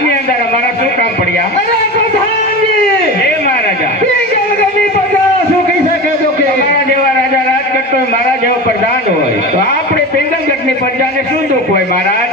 આજની અંદર અમારા શું કામ પડ્યા? અરે પ્રધાનજી હે મહારાજા, પિંગલગઢની પ્રજા શું કહી શકે જો કે તમારા જેવા રાજા રાજ કરતો હોય, મારા જેવો પ્રધાન હોય તો આપણે પિંગલગઢની પ્રજાને શું દુઃખ હોય મહારાજ?